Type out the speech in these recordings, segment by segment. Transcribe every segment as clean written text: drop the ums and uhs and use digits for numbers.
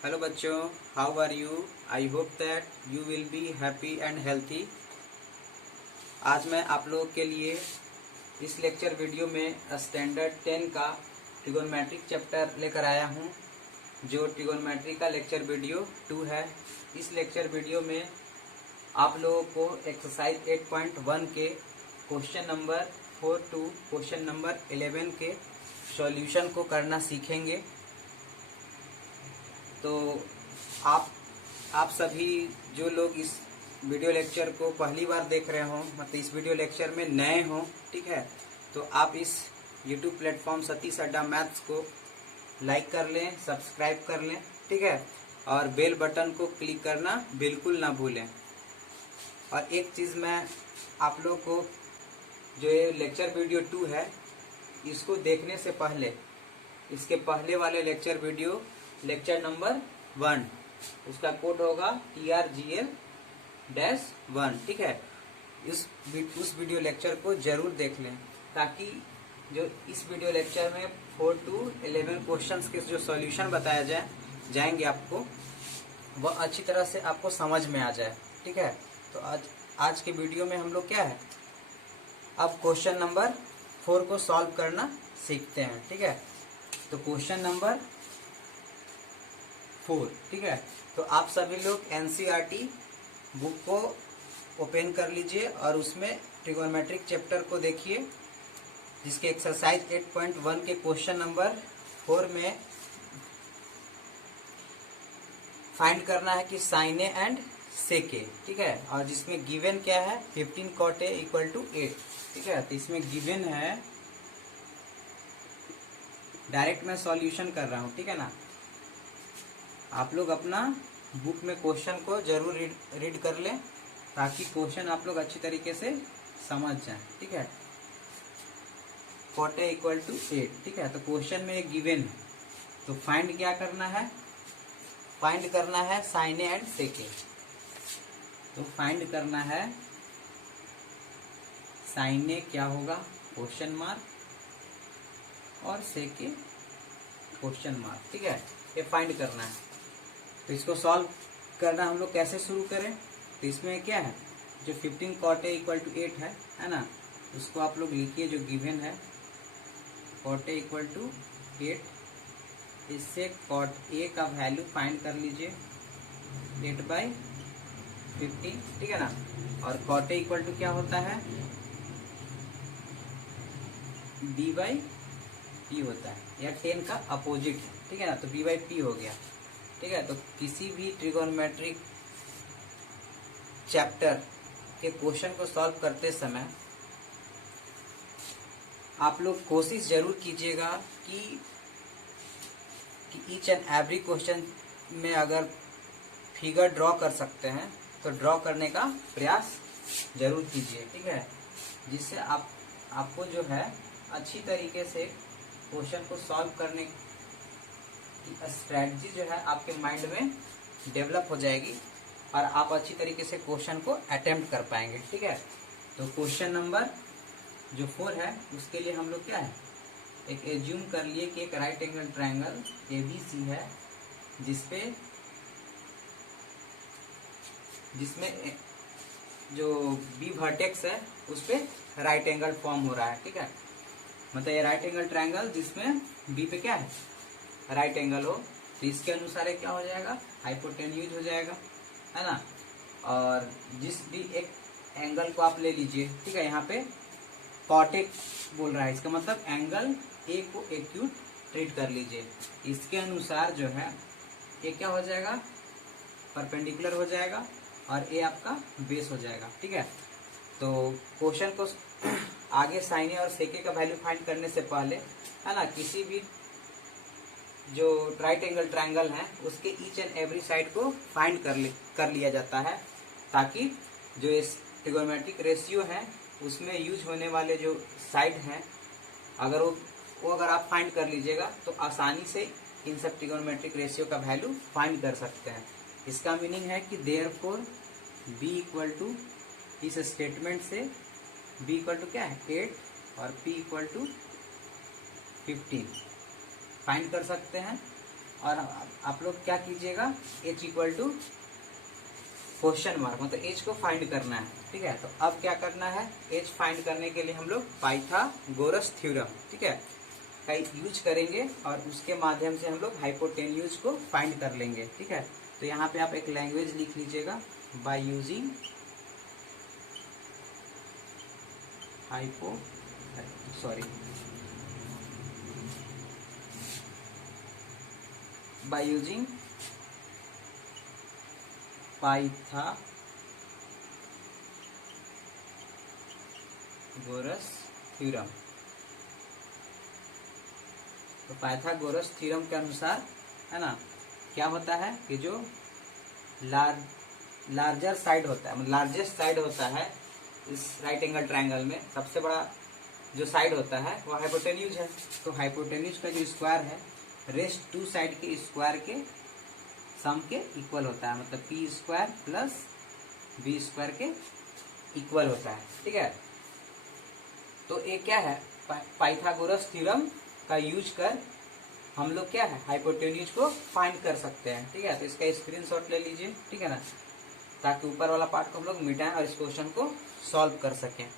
Hello बच्चों, how are you? I hope that you will be happy and healthy. आज मैं आप लोगों के लिए इस लेक्चर वीडियो में स्टैंडर्ड 10 का ट्रिगोनोमेट्रिक चैप्टर लेकर आया हूं, जो ट्रिगोनोमेट्री का लेक्चर वीडियो 2 है। इस लेक्चर वीडियो में आप लोगों को एक्सरसाइज 8.1 के question number 4 to question number 11 के सॉल्यूशन को करना सीखेंगे। तो आप सभी जो लोग इस वीडियो लेक्चर को पहली बार देख रहे हो, मतलब इस वीडियो लेक्चर में नए हो, ठीक है, तो आप इस YouTube प्लेटफॉर्म सतीश अड्डा मैथ्स को लाइक कर लें, सब्सक्राइब कर लें, ठीक है, और बेल बटन को क्लिक करना बिल्कुल ना भूलें। और एक चीज़ मैं आप लोग को, जो ये लेक्चर वीडियो 2 है, इसको देखने से पहले इसके पहले वाले लेक्चर वीडियो लेक्चर नंबर 1, उसका कोड होगा TRGL-1, ठीक है। उस वीडियो लेक्चर को जरूर देख लें, ताकि जो इस वीडियो लेक्चर में 4 to 11 क्वेश्चंस के जो सॉल्यूशन बताया जाएंगे आपको, वह अच्छी तरह से आपको समझ में आ जाए, ठीक है। तो आज के वीडियो में हम लोग क्या है, अब क्वेश्चन नंबर 4 को सॉल्व करना सीखते हैं, ठीक है। तो क्वेश्चन नंबर 4, ठीक है। तो आप सभी लोग NCERT बुक को ओपन कर लीजिए और उसमें ट्रिगोनोमेट्रिक चैप्टर को देखिए, जिसके एक्सरसाइज 8.1 के क्वेश्चन नंबर 4 में फाइंड करना है कि साइन ए एंड सेक ए, ठीक है। और जिसमें गिवन क्या है, 15 cot A = 8, ठीक है। तो इसमें गिवन है, डायरेक्ट मैं सॉल्यूशन कर रहा हूं, ठीक है ना। आप लोग अपना बुक में क्वेश्चन को जरूर रीड कर लें, ताकि क्वेश्चन आप लोग अच्छी तरीके से समझ जाएं, ठीक है। cot A = 8, ठीक है। तो क्वेश्चन में एक गिवन है, तो फाइंड क्या करना है, फाइंड करना है साइन ए एंड सेक ए। तो फाइंड करना है साइन ए क्या होगा, क्वेश्चन मार्क, और सेक ए क्वेश्चन मार्क, ठीक है। ये फाइंड करना है। तो इसको सॉल्व करना हम लोग कैसे शुरू करें, तो इसमें क्या है, जो 15 cot A = 8 है ना, उसको आप लोग लिखिए, जो गिवन है cot A = 8। इससे cot A का वैल्यू फाइंड कर लीजिए, 8/15, ठीक है ना। और cot A = क्या होता है, B/P होता है, या 10 का अपोजिट है, ठीक है ना। तो B/P हो गया, ठीक है। तो किसी भी ट्रिगोनोमेट्रिक चैप्टर के क्वेश्चन को सॉल्व करते समय आप लोग कोशिश जरूर कीजिएगा कि ईच एंड एवरी क्वेश्चन में अगर फिगर ड्रॉ कर सकते हैं तो ड्रॉ करने का प्रयास जरूर कीजिए, ठीक है। जिससे आपको जो है अच्छी तरीके से क्वेश्चन को सॉल्व करने की स्ट्रेटजी जो है आपके माइंड में डेवलप हो जाएगी, और आप अच्छी तरीके से क्वेश्चन को अटेम्प्ट कर पाएंगे, ठीक है। तो क्वेश्चन नंबर जो 4 है, उसके लिए हम लोग क्या है, एक एज्यूम कर लिए कि एक राइट एंगल ट्रायंगल ABC है, जिसमें जो B वर्टेक्स है उस पे राइट एंगल फॉर्म हो रहा है, ठीक है। मतलब ये राइट एंगल ट्रायंगल जिसमें B पे क्या है, राइट एंगल हो, तो इसके अनुसार क्या हो जाएगा, हाइपोटेन्यूज हो जाएगा, है ना। और जिस भी एक एंगल को आप ले लीजिए, ठीक है, यहाँ पे cot A बोल रहा है, इसका मतलब एंगल A को एक्यूट ट्रीट कर लीजिए। इसके अनुसार जो है ये क्या हो जाएगा, परपेंडिकुलर हो जाएगा, और A आपका बेस हो जाएगा, ठीक है। तो क्वेश्चन को आगे साइन ए और सेक ए का वैल्यू फाइंड करने से पहले, है ना, किसी भी जो राइट एंगल ट्रायंगल है उसके ईच एंड एवरी साइड को फाइंड कर लिया जाता है, ताकि जो इस ट्रिगोनोमेट्रिक रेशियो है उसमें यूज होने वाले जो साइड हैं, अगर वो अगर आप फाइंड कर लीजिएगा तो आसानी से इन सब ट्रिगोनोमेट्रिक रेशियो का वैल्यू फाइंड कर सकते हैं। इसका मीनिंग है कि देयरफॉर B = इस स्टेटमेंट से B = क्या है, 8, और P = 15 फाइंड कर सकते हैं, और आप लोग क्या कीजिएगा, h equal to question mark, मतलब h को फाइंड करना है, ठीक है। तो अब क्या करना है, h फाइंड करने के लिए हम लोग पाइथागोरस थ्योरम, ठीक है, का यूज करेंगे और उसके माध्यम से हम लोग हाइपोटेन्यूज को फाइंड कर लेंगे, ठीक है। तो यहाँ पे आप एक लैंग्वेज लिख लीजिएगा, by using by using Pythagoras theorem. तो पाइथागोरस थ्योरम के अनुसार, है ना, क्या होता है कि जो लार्जर साइड होता है, मतलब लार्जेस्ट साइड होता है इस राइट एंगल ट्रायंगल में, सबसे बड़ा जो साइड होता है वो हाइपोटेन्यूज है। तो हाइपोटेन्यूज का जो स्क्वायर है रेस्ट टू साइड के स्क्वायर के सम के इक्वल होता है, मतलब P square plus B square के इक्वल होता है, ठीक है। तो ये क्या है, पाइथागोरस थ्योरम का यूज कर हम लोग क्या है हाइपोटेन्यूज को फाइंड कर सकते हैं, ठीक है। तो इसका स्क्रीनशॉट ले लीजिए, ठीक है ना, ताकि ऊपर वाला पार्ट को हम लोग मिटाएं और इस क्वेश्चन को सॉल्व कर सकें।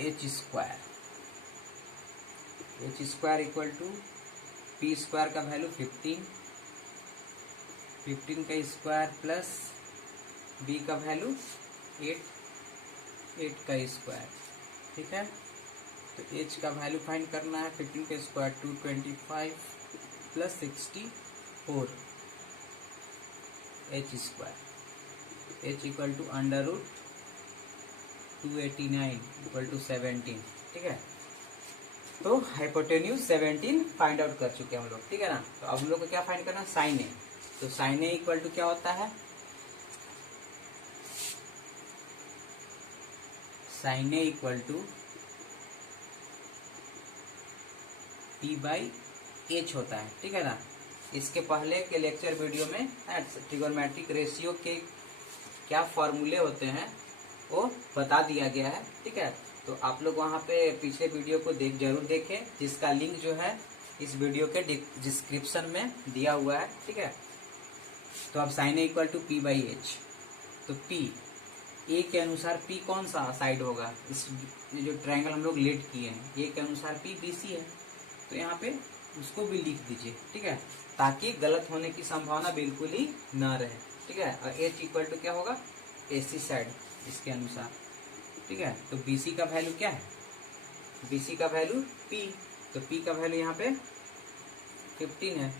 H square equal to P square का वैल्यू 15 का स्क्वायर प्लस बी का वैल्यू 8 का स्क्वायर, ठीक है। तो एच का वैल्यू फाइंड करना है, 15 का square 225 plus 64 H square, H equal to under root 289 equal to 17, ठीक है। तो हाइपोटेन्यूज 17 फाइंड आउट कर चुके हैं हम लोग, ठीक है ना। तो अब हम लोग को क्या फाइंड करना है, साइन ए। तो साइन ए इक्वल टू क्या होता है, sine A equal to P by H होता है, ठीक है ना। इसके पहले के लेक्चर वीडियो में ट्रिगोनोमेट्रिक रेशियो के क्या फॉर्मूले होते हैं वो बता दिया गया है, ठीक है। तो आप लोग वहाँ पे पिछले वीडियो को जरूर देखें, जिसका लिंक जो है इस वीडियो के डिस्क्रिप्शन में दिया हुआ है, ठीक है। तो अब sine A equal to P by H, तो पी ए के अनुसार पी कौन सा साइड होगा, इस जो ट्रायंगल हम लोग लेट किए हैं ए के अनुसार पी बीसी है, तो यहाँ पे उसको भी लिख दीजिए, ठीक है, ताकि गलत होने की संभावना बिल्कुल ही न रहे, ठीक है। और एच इक्वल टू क्या होगा, एसी साइड इसके अनुसार, ठीक है। तो बीसी का वैल्यू क्या है, बीसी का वैल्यू पी, तो पी का वैल्यू यहाँ पे 15 है,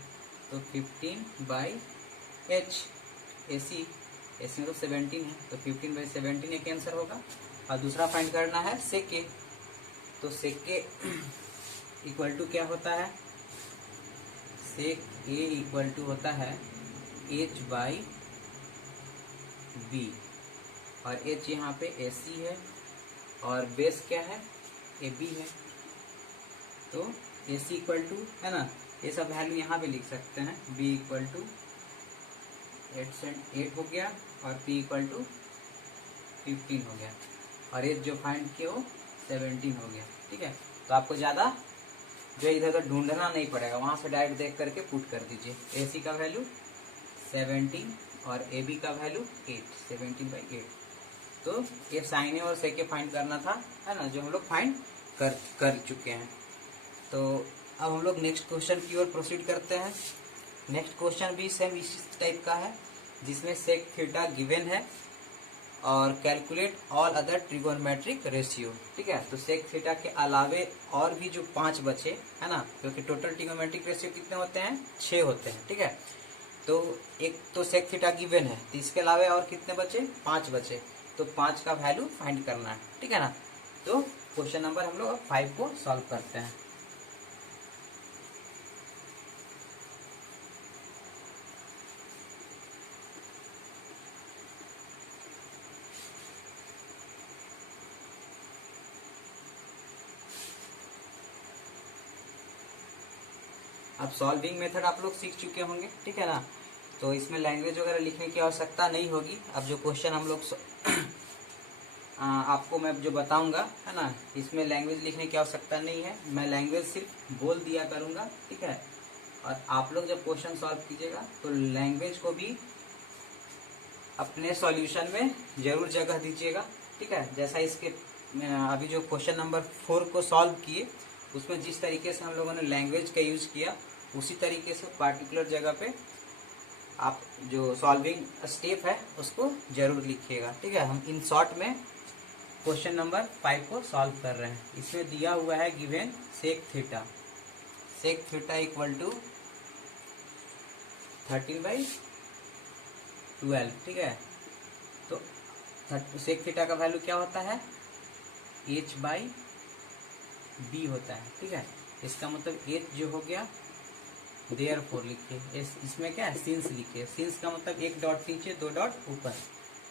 तो 15 बाई एच, एसी में तो 17 है, तो 15 बाई 17 एक आंसर होगा। और दूसरा फाइंड करना है सेक ए, तो सेक ए इक्वल टू क्या होता है, सेक ए इक्वल टू होता है एच बाई बी, और एच यहाँ पे एसी है और बेस क्या है, ए बी है। तो एसी इक्वल टू, है ना, ये सब वैल्यू यहाँ पे लिख सकते हैं, बी इक्वल टू 8 हो गया और पी इक्वल टू 15 हो गया, और एच जो फाइंड किया वो 17 हो गया, ठीक है। तो आपको ज़्यादा जो इधर उधर ढूंढना नहीं पड़ेगा, वहाँ से डायरेक्ट देख करके पुट कर दीजिए। एसी का वैल्यू 17 और ए बी का वैल्यू 8, 17/8। तो ये साइन ए और सेक ए फाइंड करना था, है ना, जो हम लोग फाइंड कर चुके हैं। तो अब हम लोग नेक्स्ट क्वेश्चन की ओर प्रोसीड करते हैं। नेक्स्ट क्वेश्चन भी सेम इसी टाइप का है, जिसमें सेक थीटा गिवन है और calculate all other trigonometric ratio, ठीक है। तो सेक थीटा के अलावे और भी जो 5 बचे, है ना, क्योंकि टोटल ट्रिगोनोमेट्रिक रेशियो कितने होते हैं, 6 होते हैं, ठीक है। तो एक तो सेक थीटा गिवन है, तो इसके अलावे और कितने बचे, 5 बचे, तो 5 का वैल्यू फाइंड करना है, ठीक है ना। तो क्वेश्चन नंबर हम लोग 5 को सॉल्व करते हैं। अब सॉल्विंग मेथड आप लोग सीख चुके होंगे, ठीक है ना। तो इसमें लैंग्वेज वगैरह लिखने की आवश्यकता नहीं होगी। अब जो क्वेश्चन हम लोग आपको मैं जो बताऊंगा है ना, इसमें लैंग्वेज लिखने की आवश्यकता नहीं है, मैं लैंग्वेज सिर्फ बोल दिया करूंगा, ठीक है। और आप लोग जब क्वेश्चन सॉल्व कीजिएगा तो लैंग्वेज को भी अपने सॉल्यूशन में जरूर जगह दीजिएगा, ठीक है। जैसा इसके अभी जो क्वेश्चन नंबर 4 को सॉल्व किए उसमें जिस तरीके से हम लोगों ने लैंग्वेज का यूज किया उसी तरीके से पार्टिकुलर जगह पे आप जो सॉल्विंग स्टेप है उसको जरूर लिखिएगा, ठीक है। हम इन शॉर्ट में क्वेश्चन नंबर 5 को सॉल्व कर रहे हैं। इसमें दिया हुआ है given sec theta equal to 13/12, ठीक है। तो सेक थीटा का वैल्यू क्या होता है, h/b होता है, ठीक है। इसका मतलब h जो हो गया, देयरफॉर लिखिए, इसमें क्या है सिंस लिखिए, सिंस का मतलब एक डॉट नीचे 2 डॉट ऊपर,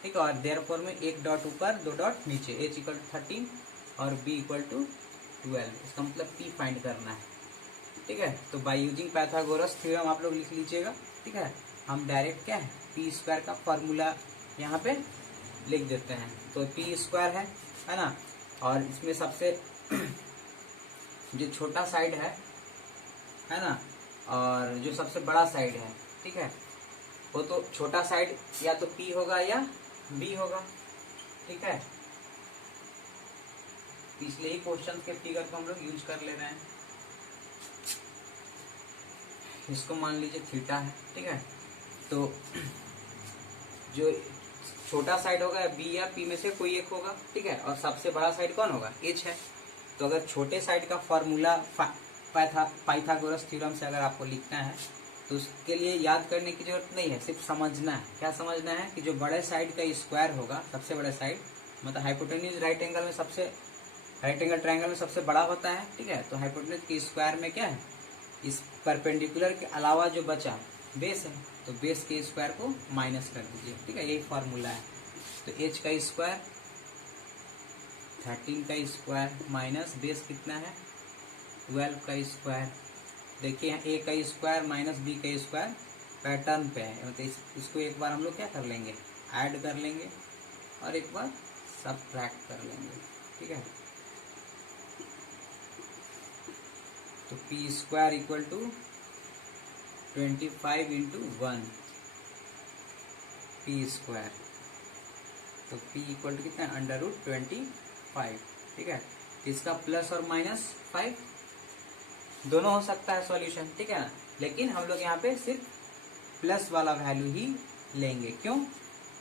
ठीक है। और देयरफॉर में एक डॉट ऊपर 2 डॉट नीचे, h इक्वल टू 13 और b इक्वल टू 12, इसका मतलब p फाइंड करना है, ठीक है। तो बाय यूजिंग पाइथागोरस थ्योरम आप लोग लिख लीजिएगा, ठीक है। हम डायरेक्ट क्या है पी स्क्वायर का फॉर्मूला यहाँ पे लिख देते हैं। तो पी स्क्वायर है ना, और इसमें सबसे जो छोटा साइड है ना, और जो सबसे बड़ा साइड है, ठीक है, वो तो छोटा साइड या तो P होगा या B होगा, ठीक है। पिछले ही क्वेश्चन के फिगर को हम लोग यूज कर ले रहे हैं। इसको मान लीजिए थीटा है, ठीक है। तो जो छोटा साइड होगा B या P में से कोई एक होगा, ठीक है। और सबसे बड़ा साइड कौन होगा, H है। तो अगर छोटे साइड का फॉर्मूला पाइथागोरस थ्योरम से अगर आपको लिखना है तो उसके लिए याद करने की जरूरत नहीं है, सिर्फ समझना है। क्या समझना है कि जो बड़े साइड का स्क्वायर होगा, सबसे बड़े साइड मतलब हाइपोटेन्यूज राइट एंगल ट्रायंगल में सबसे बड़ा होता है, ठीक है। तो हाइपोटेन्यूज के स्क्वायर में क्या है, इस परपेंडिकुलर के अलावा जो बचा बेस है, तो बेस के स्क्वायर को माइनस कर दीजिए, ठीक है। यही फॉर्मूला है। तो h का स्क्वायर 13 का स्क्वायर माइनस बेस कितना है 12 का स्क्वायर। देखिए यहाँ a का स्क्वायर माइनस b का स्क्वायर पैटर्न पे है, मतलब इसको एक बार हम लोग क्या कर लेंगे, ऐड कर लेंगे और एक बार सबट्रैक्ट कर लेंगे, ठीक है। तो P square equal to 25 into 1 P square, तो p इक्वल टू कितना √25, ठीक है। इसका प्लस और माइनस 5 दोनों हो सकता है सॉल्यूशन, ठीक है ना। लेकिन हम लोग यहाँ पे सिर्फ प्लस वाला वैल्यू ही लेंगे, क्यों,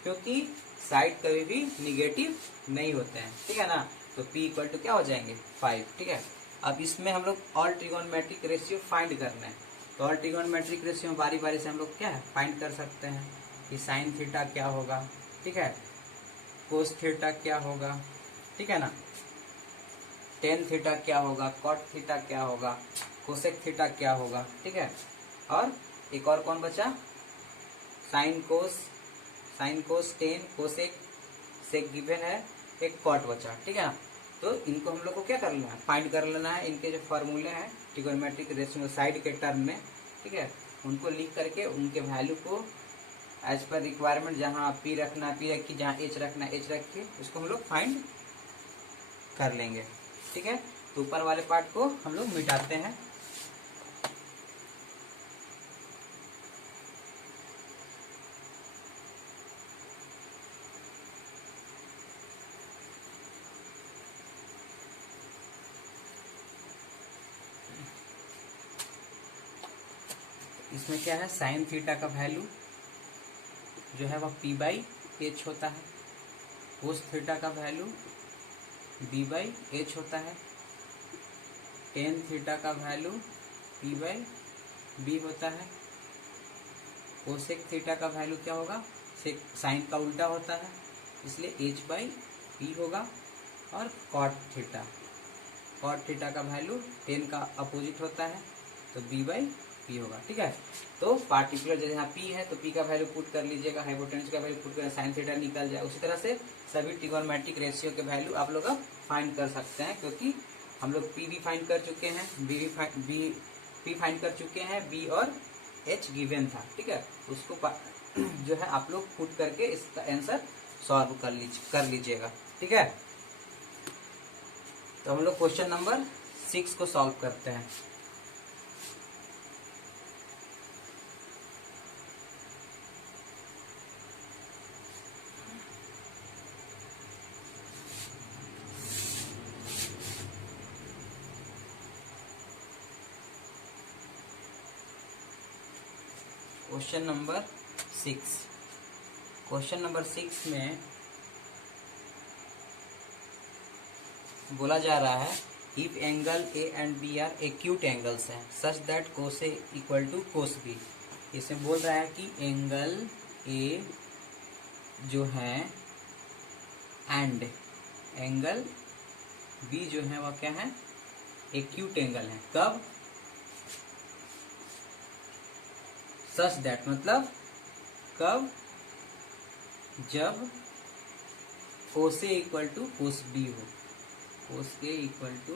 क्योंकि साइड कभी भी निगेटिव नहीं होते हैं, ठीक है ना। तो p इक्वल टू क्या हो जाएंगे 5, ठीक है। अब इसमें हम लोग ऑल ट्रिगोनोमेट्रिक रेशियो फाइंड करना है। तो ऑल ट्रिगोनोमेट्रिक रेशियो में बारी बारी से हम लोग क्या है फाइंड कर सकते हैं कि साइन थीटा क्या होगा, ठीक है, कोस थीटा क्या होगा, ठीक है ना, टेन थीटा क्या होगा, कॉट थीटा क्या होगा, कोसेक थीटा क्या होगा, ठीक है। और एक और कौन बचा, sine cos tan cosec sec given है, एक कॉट बचा, ठीक है ना। तो इनको हम लोग को क्या कर लेना है, फाइंड कर लेना है। इनके जो फॉर्मूले हैं ट्रिगोनोमेट्रिक रेशियो साइड के टर्म में, ठीक है, उनको लिख करके उनके वैल्यू को एज पर रिक्वायरमेंट जहाँ पी रखना पी रखी, जहाँ एच रखना एच रखिए, उसको हम लोग फाइंड कर लेंगे, ठीक है। तो ऊपर वाले पार्ट को हम लोग मिटाते हैं। इसमें क्या है, साइन थीटा का वैल्यू जो है वह p/h होता है, कोस थीटा का वैल्यू b/h होता है, टेन थीटा का वैल्यू p/b होता है, कोसेक थीटा का वैल्यू क्या होगा, साइन का उल्टा होता है इसलिए h/p होगा, और कॉट थीटा का वैल्यू टेन का अपोजिट होता है तो b/p होगा, ठीक है। तो पार्टिकुलर जैसे यहाँ p है तो p का वैल्यू पुट कर लीजिएगा, हाइपोटेन्यूज का वैल्यू पुट कर, साइन थीटा निकल जाए। उसी तरह से सभी ट्रिगोनोमेट्रिक रेशियो के वैल्यू आप लोग अब फाइंड कर सकते हैं, क्योंकि हम लोग p भी फाइंड कर चुके हैं, p फाइंड कर चुके हैं, b और h गिवन था, ठीक है, उसको जो है आप लोग पुट करके इसका आंसर सॉल्व कर लीजिएगा, ठीक है। तो हम लोग क्वेश्चन नंबर 6 को सॉल्व करते हैं। क्वेश्चन नंबर 6 में बोला जा रहा है if angle A and B are acute angles हैं such that cos A equal to cos B. इसमें बोल रहा है कि एंगल ए जो है एंड एंगल बी जो है वह क्या है, एक्यूट एंगल है। कब? सच दैट मतलब कब? जब कोस A equal to cos B हो, कोस A equal to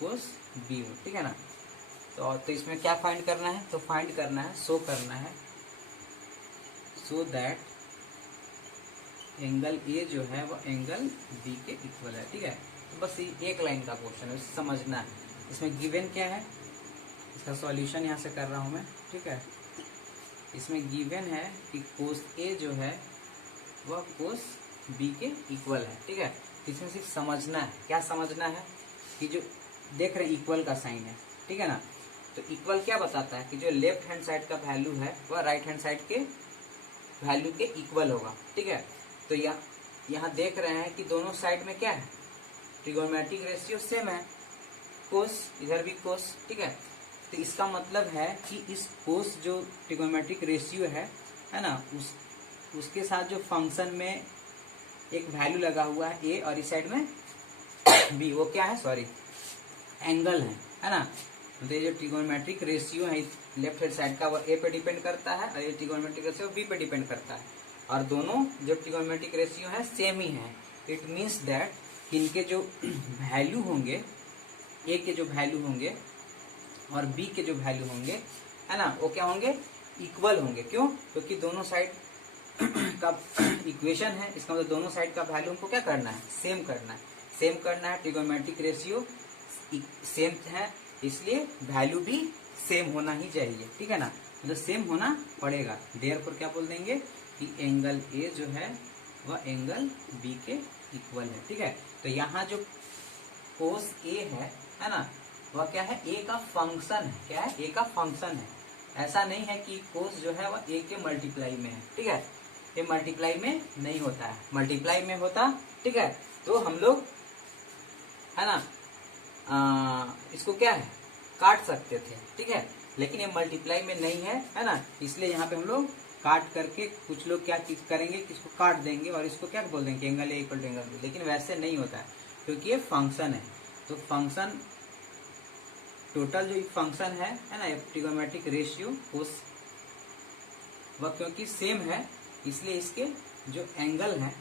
cos B हो, ठीक है ना। तो इसमें क्या फाइंड करना है, तो फाइंड करना है, शो करना है, सो दैट एंगल ए जो है वो एंगल बी के इक्वल है, ठीक है। तो बस ये एक लाइन का क्वेश्चन है, समझना है। इसमें गिवन क्या है, इसका सॉल्यूशन यहाँ से कर रहा हूं मैं, ठीक है। इसमें गिवन है कि कोस ए जो है वह कोस बी के इक्वल है, ठीक है। इसमें सिर्फ समझना है, क्या समझना है कि जो देख रहे इक्वल का साइन है, ठीक है ना। तो इक्वल क्या बताता है कि जो लेफ्ट हैंड साइड का वैल्यू है वह राइट हैंड साइड के वैल्यू के इक्वल होगा, ठीक है। तो यहाँ देख रहे हैं कि दोनों साइड में क्या है, ट्रिगोनोमेट्रिक रेशियो सेम है, कोस इधर भी कोस, ठीक है। तो इसका मतलब है कि इस कोस जो ट्रिगोनोमेट्रिक रेशियो है ना, उसके साथ जो फंक्शन में एक वैल्यू लगा हुआ है ए और इस साइड में बी, वो क्या है, सॉरी एंगल है ना। तो ये जो ट्रिगोनोमेट्रिक रेशियो है लेफ्ट हैंड साइड का वो ए पे डिपेंड करता है और ये ट्रिगोनोमेट्रिक रेशियो बी पे डिपेंड करता है, और दोनों जो ट्रिगोनोमेट्रिक रेशियो है सेम ही है। इट मीन्स दैट इनके जो वैल्यू होंगे, ए के जो वैल्यू होंगे और बी के जो वैल्यू होंगे है ना, वो क्या होंगे, इक्वल होंगे। क्यों? क्योंकि दोनों साइड का इक्वेशन है, इसका मतलब दोनों साइड का वैल्यू हमको क्या करना है, सेम करना है, सेम करना है। ट्रिगोनोमेट्रिक रेशियो सेम है, इसलिए वैल्यू भी सेम होना ही चाहिए, ठीक है ना, मतलब सेम होना पड़ेगा। देयरफॉर क्या बोल देंगे कि एंगल ए जो है वह एंगल बी के इक्वल है, ठीक है। तो यहाँ जो कोस ए है ना, वह क्या है, ए का फंक्शन है। क्या है, ए का फंक्शन है। ऐसा नहीं है कि कोस जो है वह ए के मल्टीप्लाई में है, ठीक है। ये मल्टीप्लाई में नहीं होता है, मल्टीप्लाई में होता, ठीक है, तो हम लोग है ना इसको क्या है, काट सकते थे, ठीक है। लेकिन ये मल्टीप्लाई में नहीं है ना, इसलिए यहाँ पे हम लोग काट करके कुछ लोग क्या चीज करेंगे कि इसको काट देंगे और इसको क्या बोल देंगे, angle A equal to angle B. लेकिन वैसे नहीं होता है, क्योंकि ये फंक्शन है। तो फंक्शन टोटल जो फंक्शन है ना, ट्रिगोनोमेट्रिक रेशियो कोस वह क्योंकि सेम है, इसलिए इसके जो एंगल है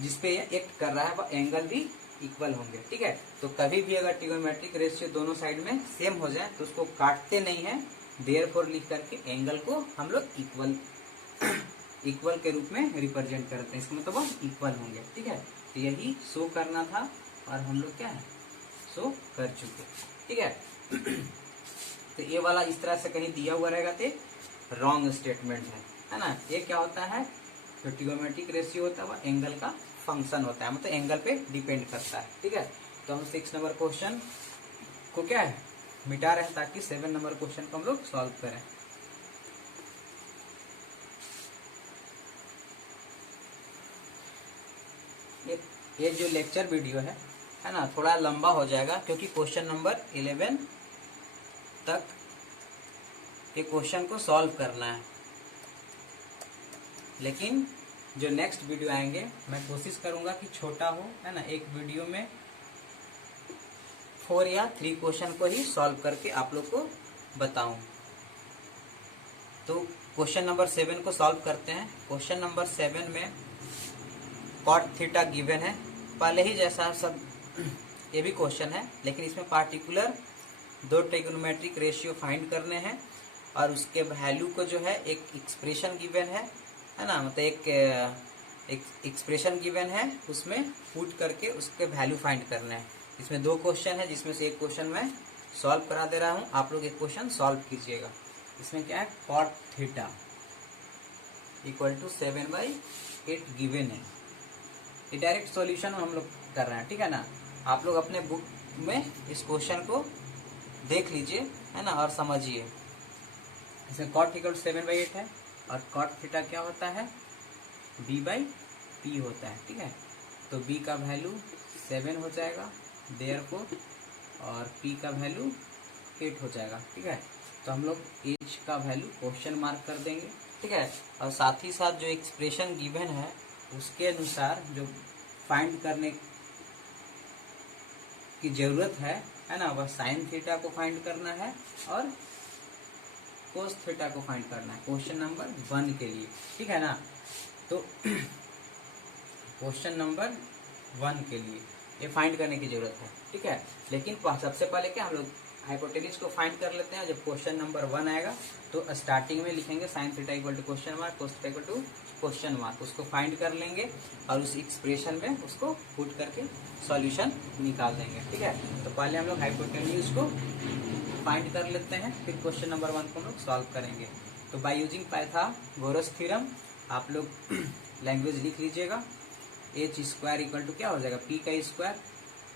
जिसपे ये एक्ट कर रहा है वह एंगल भी इक्वल होंगे, ठीक है। तो कभी भी अगर ट्रिगोनोमेट्रिक रेशियो दोनों साइड में सेम हो जाए तो उसको काटते नहीं है, देयरफॉर लिख करके एंगल को हम लोग इक्वल के रूप में रिप्रेजेंट करते हैं। इसका मतलब वह इक्वल होंगे, ठीक है। तो यही शो करना था और हम लोग क्या है, शो कर चुके, ठीक है। तो ये वाला इस तरह से कहीं दिया हुआ रहेगा तो रॉन्ग स्टेटमेंट है ना। ये क्या होता है, जो ट्रिगोनोमेट्रिक रेशियो होता है वह एंगल का फंक्शन होता है, मतलब एंगल पे डिपेंड करता है, ठीक है। तो हम 6 नंबर क्वेश्चन को क्या है, मिटा रहे हैं ताकि 7 नंबर क्वेश्चन को हम लोग सॉल्व करें। ये जो लेक्चर वीडियो है ना, थोड़ा लंबा हो जाएगा क्योंकि क्वेश्चन नंबर 11 तक ये क्वेश्चन को सॉल्व करना है। लेकिन जो नेक्स्ट वीडियो आएंगे मैं कोशिश करूंगा कि छोटा हो, है ना, एक वीडियो में 4 या 3 क्वेश्चन को ही सॉल्व करके आप लोग को बताऊं। तो क्वेश्चन नंबर 7 को सॉल्व करते हैं। क्वेश्चन नंबर 7 में कॉट थीटा गिवन है, पहले ही जैसा सब ये भी क्वेश्चन है, लेकिन इसमें पार्टिकुलर 2 ट्रिगोनोमेट्रिक रेशियो फाइंड करने हैं और उसके वैल्यू को जो है एक एक्सप्रेशन गिवन है ना, मतलब एक एक्सप्रेशन गिवन है, उसमें पुट करके उसके वैल्यू फाइंड करना है। इसमें 2 क्वेश्चन है, जिसमें से एक क्वेश्चन मैं सॉल्व करा दे रहा हूँ, आप लोग एक क्वेश्चन सॉल्व कीजिएगा। इसमें क्या है, cot theta equal to 7/8 given है। ये डायरेक्ट सॉल्यूशन हम लोग कर रहे हैं, ठीक है ना। आप लोग अपने बुक में इस क्वेश्चन को देख लीजिए, है ना, और समझिए। इसमें cot इक्वल 7/8 है, और cot थीटा क्या होता है, b/p होता है, ठीक है। तो b का वैल्यू 7 हो जाएगा देयरफॉर, और p का वैल्यू 8 हो जाएगा, ठीक है। तो हम लोग h का वैल्यू क्वेश्चन मार्क कर देंगे, ठीक है। और साथ ही साथ जो एक्सप्रेशन गिवन है उसके अनुसार जो फाइंड करने की जरूरत है ना, वह साइन थीटा को फाइंड करना है और कोस थीटा को फाइंड करना है क्वेश्चन नंबर 1 के लिए, ठीक है ना। तो क्वेश्चन नंबर 1 के लिए ये फाइंड करने की जरूरत है, ठीक है। लेकिन सबसे पहले क्या हम लोग हाइपोटेन्यूज को फाइंड कर लेते हैं। जब क्वेश्चन नंबर 1 आएगा तो स्टार्टिंग में लिखेंगे sine theta equal to question mark, cos theta equal to question mark, उसको फाइंड कर लेंगे और उस एक्सप्रेशन में उसको पुट करके सॉल्यूशन निकाल देंगे, ठीक है। तो पहले हम लोग हाइपोटेन्यूज को फाइंड कर लेते हैं, फिर क्वेश्चन नंबर 1 को हम लोग सॉल्व करेंगे। तो बाय यूजिंग पाइथागोरस थ्योरम आप लोग लैंग्वेज लिख लीजिएगा। एच स्क्वायर इक्वल टू क्या हो जाएगा, पी का स्क्वायर,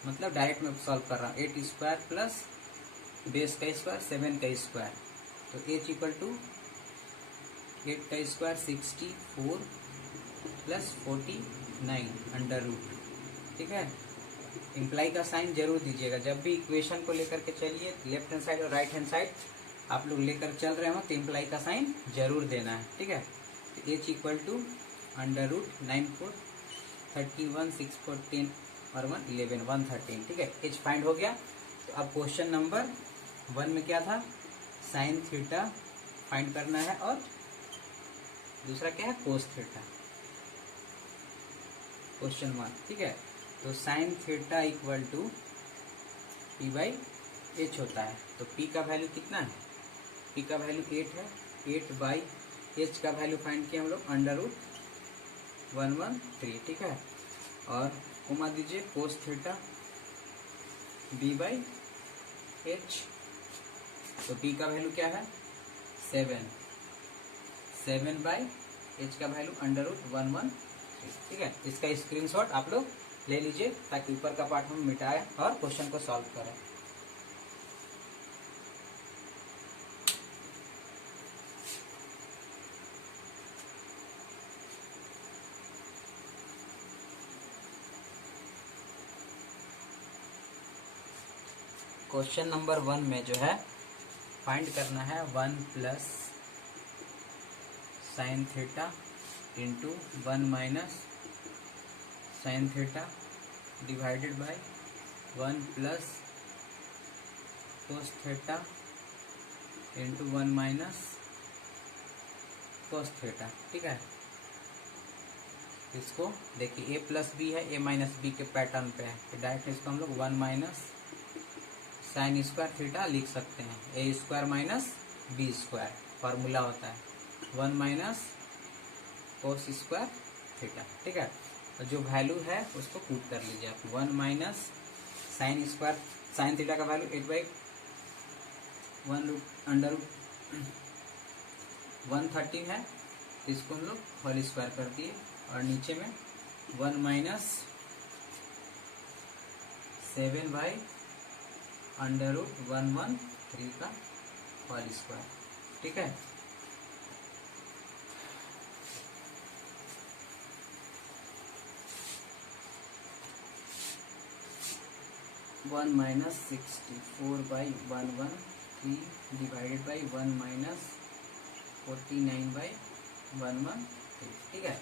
मतलब डायरेक्ट में सॉल्व कर रहा हूँ, 8 स्क्वायर प्लस बेस का स्क्वायर 7 का स्क्वायर। तो एच इक्वल टू 8 का स्क्वायर 64 प्लस 49 अंडर रूट, ठीक है। इम्प्लाई का साइन जरूर दीजिएगा जब भी इक्वेशन को लेकर के चलिए, लेफ्ट हैंड साइड और राइट हैंड साइड आप लोग लेकर चल रहे हो तो इम्प्लाई का साइन जरूर देना है, ठीक है। तो H equal to under root 9 4 31 6 4 10 और 1 11 113, ठीक है। एच फाइंड हो गया। तो अब क्वेश्चन नंबर 1 में क्या था, साइन थीटा फाइंड करना है और दूसरा क्या है, कोस थीटा, क्वेश्चन मार्क, ठीक है। तो sign theta equal to p/h होता है। तो p का वैल्यू कितना है, p का वैल्यू 8 है, 8/h का वैल्यू फाइंड किया हम लोग अंडर रूट 113, ठीक है। और कोमा दीजिए कोस थीटा b/h। तो b का वैल्यू क्या है 7, 7/h का वैल्यू अंडर रूट 113, ठीक है। इसका स्क्रीनशॉट आप लोग ले लीजिए ताकि ऊपर का पार्ट हम मिटाएं और क्वेश्चन को सॉल्व करें। क्वेश्चन नंबर 1 में जो है फाइंड करना है 1 plus sine theta into 1 minus sine theta divided by 1 plus cos theta into 1 minus cos theta, ठीक है। इसको देखिए a प्लस बी है, a माइनस बी के पैटर्न पे है, तो डायरेक्ट इसको हम लोग 1 माइनस साइन स्क्वायर थीटा लिख सकते हैं, a square minus B square formula होता है, 1 माइनस कोस स्क्वायर थीटा, ठीक है। तो जो वैल्यू है उसको पुट कर लीजिए आप, 1 minus sine square, sine theta का वैल्यू 8/1 अंडर रूट 113 है, इसको हम लोग होल स्क्वायर कर दिए, और नीचे में 1 माइनस 7/113 का होल स्क्वायर, ठीक है। 1 माइनस 64/113 डिवाइडेड बाई 1 माइनस 49/113, ठीक है।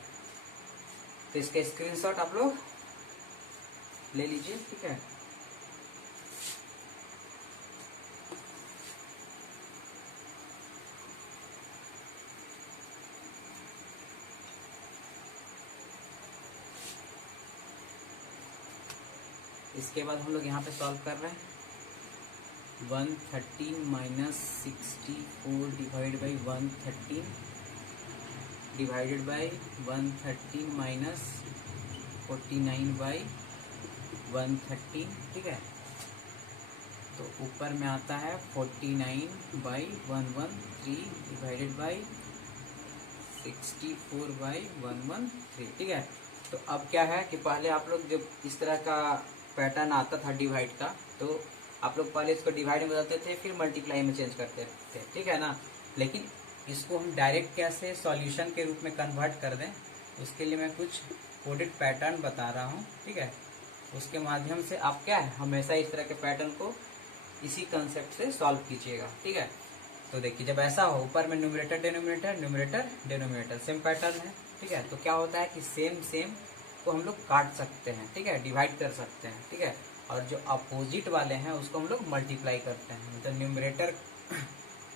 तो इसका स्क्रीनशॉट आप लोग ले लीजिए, ठीक है। इसके बाद हम लोग यहाँ पे सॉल्व कर रहे हैं। 113 minus 64 divide by 113 divided by 113 minus 49 by 113, ठीक है। तो ऊपर में आता है 49 बाई 113 डिवाइडेड बाई 64 बाई 113, ठीक है। तो अब क्या है कि पहले आप लोग जब इस तरह का पैटर्न आता था डिवाइड का, तो आप लोग पहले इसको डिवाइड में बदलते थे, फिर मल्टीप्लाई में चेंज करते थे, ठीक है ना। लेकिन इसको हम डायरेक्ट कैसे सॉल्यूशन के रूप में कन्वर्ट कर दें, उसके लिए मैं कुछ कोडेड पैटर्न बता रहा हूँ, ठीक है। उसके माध्यम से आप क्या है हमेशा इस तरह के पैटर्न को इसी कंसेप्ट से सॉल्व कीजिएगा, ठीक है। तो देखिए जब ऐसा हो, ऊपर में numerator denominator numerator denominator same pattern है, ठीक है। तो क्या होता है कि सेम सेम को हम लोग काट सकते हैं, ठीक है, डिवाइड कर सकते हैं, ठीक है। और जो अपोजिट वाले हैं उसको हम लोग मल्टीप्लाई करते हैं। तो न्यूमरेटर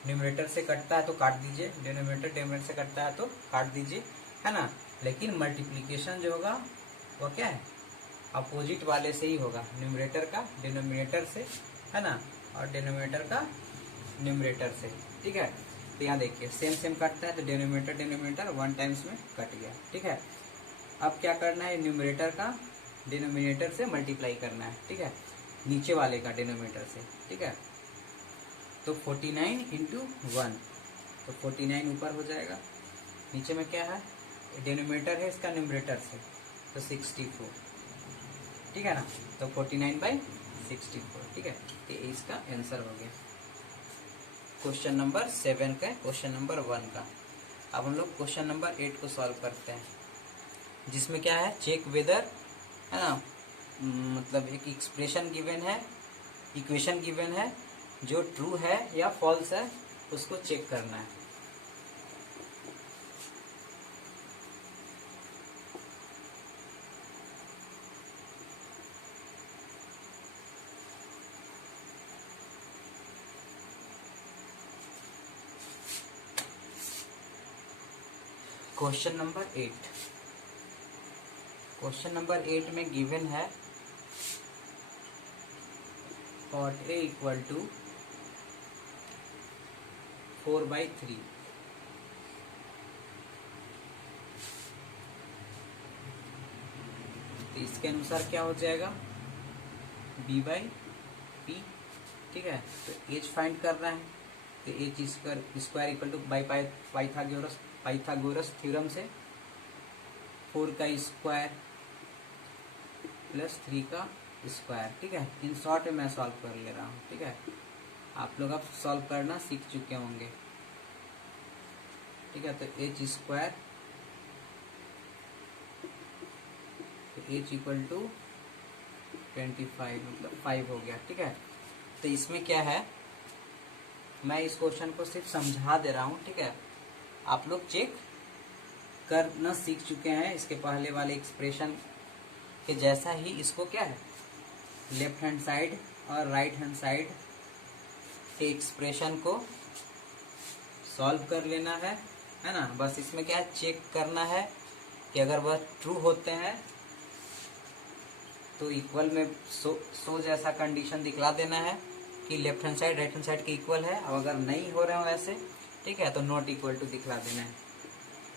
न्यूमरेटर से कटता है तो काट दीजिए, डिनोमिनेटर डिनोमिनेटर से कटता है तो काट दीजिए, है ना। लेकिन मल्टीप्लीकेशन जो होगा वो क्या है अपोजिट वाले से ही होगा, न्यूमरेटर का डिनोमिनेटर से, है ना, और डिनोमिनेटर का न्यूमरेटर से, ठीक है। तो यहाँ देखिए सेम सेम कटता है तो डिनोमिनेटर डिनोमिनेटर 1 टाइम्स में कट गया, ठीक है। अब क्या करना है, न्यूमरेटर का डिनोमिनेटर से मल्टीप्लाई करना है, ठीक है, नीचे वाले का डिनोमिनेटर से, ठीक है। तो 49 इंटू 1, तो 49 ऊपर हो जाएगा, नीचे में क्या है डिनोमिनेटर है इसका न्यूमरेटर से, तो 64, ठीक है ना। तो 49 बाई 64, ठीक है। ये इसका आंसर हो गया क्वेश्चन नंबर 7 का, क्वेश्चन नंबर 1 का। अब हम लोग क्वेश्चन नंबर 8 को सॉल्व करते हैं, जिसमें क्या है चेक वेदर, है ना, मतलब एक एक्सप्रेशन गिवन है, इक्वेशन गिवन है, जो ट्रू है या फॉल्स है उसको चेक करना है। क्वेश्चन नंबर 8, क्वेश्चन नंबर 8 में गिवन है cot A इक्वल टू 4/3, तो इसके अनुसार क्या हो जाएगा B/P, ठीक है। तो एच फाइंड करना है, तो H square equal two by Pythagoras theorem से 4 का स्क्वायर प्लस 3 का स्क्वायर, ठीक है। इन शॉर्ट में मैं सॉल्व कर ले रहा हूँ, ठीक है। आप लोग अब सॉल्व करना सीख चुके होंगे, ठीक है। तो एच स्क्वायर, तो एच इक्वल टू 25 मतलब 5 हो गया, ठीक है। तो इसमें क्या है मैं इस क्वेश्चन को सिर्फ समझा दे रहा हूँ, ठीक है। आप लोग चेक करना सीख चुके हैं, इसके पहले वाले एक्सप्रेशन के जैसा ही इसको क्या है लेफ्ट हैंड साइड और राइट हैंड साइड के एक्सप्रेशन को सॉल्व कर लेना है ना। बस इसमें क्या है चेक करना है कि अगर वह ट्रू होते हैं तो इक्वल में सो जैसा कंडीशन दिखला देना है कि left hand side right hand side के इक्वल है। अब अगर नहीं हो रहे हो वैसे, ठीक है, तो नॉट इक्वल टू दिखला देना है।